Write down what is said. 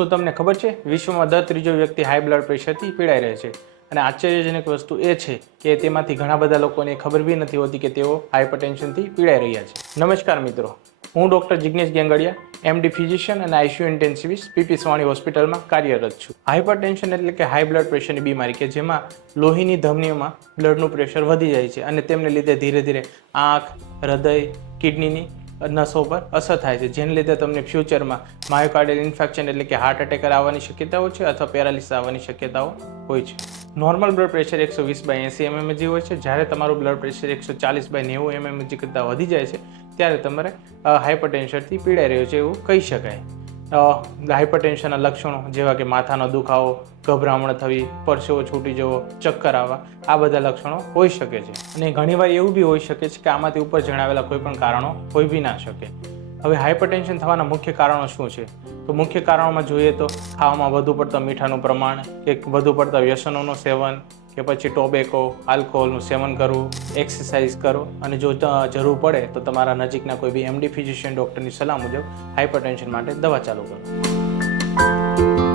શું તમને ખબર છે વિશ્વમાં દર ત્રીજો વ્યક્તિ હાઈ બ્લડ પ્રેશરથી પીડાઈ રહે છે અને આશ્ચર્યજનક વસ્તુ એ છે કે તેમાંથી ઘણા બધા લોકોને ખબર બી નથી હોતી કે તેઓ હાઇપરટેન્શનથી પીડાઈ રહ્યા છે. નમસ્કાર મિત્રો, હું doctor Jignesh Gengadiya, MD physician અને આઈસીયુ ઇન્ટેન્સિવિસ્ટ પીપી સ્વાણી હોસ્પિટલમાં કાર્યરત છું. હાઇપરટેન્શન એટલે કે હાઈ બ્લડ પ્રેશરની બીમારી કે જેમાં લોહીની ધમનીઓમાં બ્લડનું પ્રેશર વધી જાય છે અને તેમને લીધે ધીરે ધીરે આંખ, હૃદય, કિડનીની નસો પર અસર થાય છે, જેને લીધે તમને ફ્યુચરમાં માયોકાર્ડિયલ ઇન્ફેક્શન એટલે કે હાર્ટ એટેક આવવાની શક્યતાઓ છે અથવા પેરાલિસિસ આવવાની શક્યતાઓ હોય છે. નોર્મલ બ્લડ પ્રેશર 120/80 mmHg હોય છે. જ્યારે તમારું બ્લડ પ્રેશર 140/90 mmHg કરતાં વધી જાય છે ત્યારે તમારે હાઇપરટેન્શનથી પીડાઈ રહ્યો છે એવું કહી શકાય. હાઇપરટેન્શનના લક્ષણો જેવા કે માથાનો દુખાવો, ગભરામણ થવી, પરસેવો છૂટી જવો, ચક્કર આવવા, આ બધા લક્ષણો હોઈ શકે છે. અને ઘણીવાર એવું બી હોઈ શકે છે કે આમાંથી ઉપર જણાવેલા કોઈ પણ કારણો હોઈ બી ના શકે. હવે હાઇપરટેન્શન થવાના મુખ્ય કારણો શું છે? તો મુખ્ય કારણોમાં જોઈએ તો ખાવામાં વધુ પડતા મીઠાનું પ્રમાણ, કે વધુ પડતા વ્યસનોનું સેવન, કે પછી ટોબેકો, આલ્કોહોલનું સેવન કરવું, એક્સરસાઇઝ કરો અને જો જરૂર પડે તો તમારા નજીકના કોઈ બી એમડી ફિઝિશિયન ડૉક્ટરની સલાહ મુજબ હાઇપરટેન્શન માટે દવા ચાલુ કરો.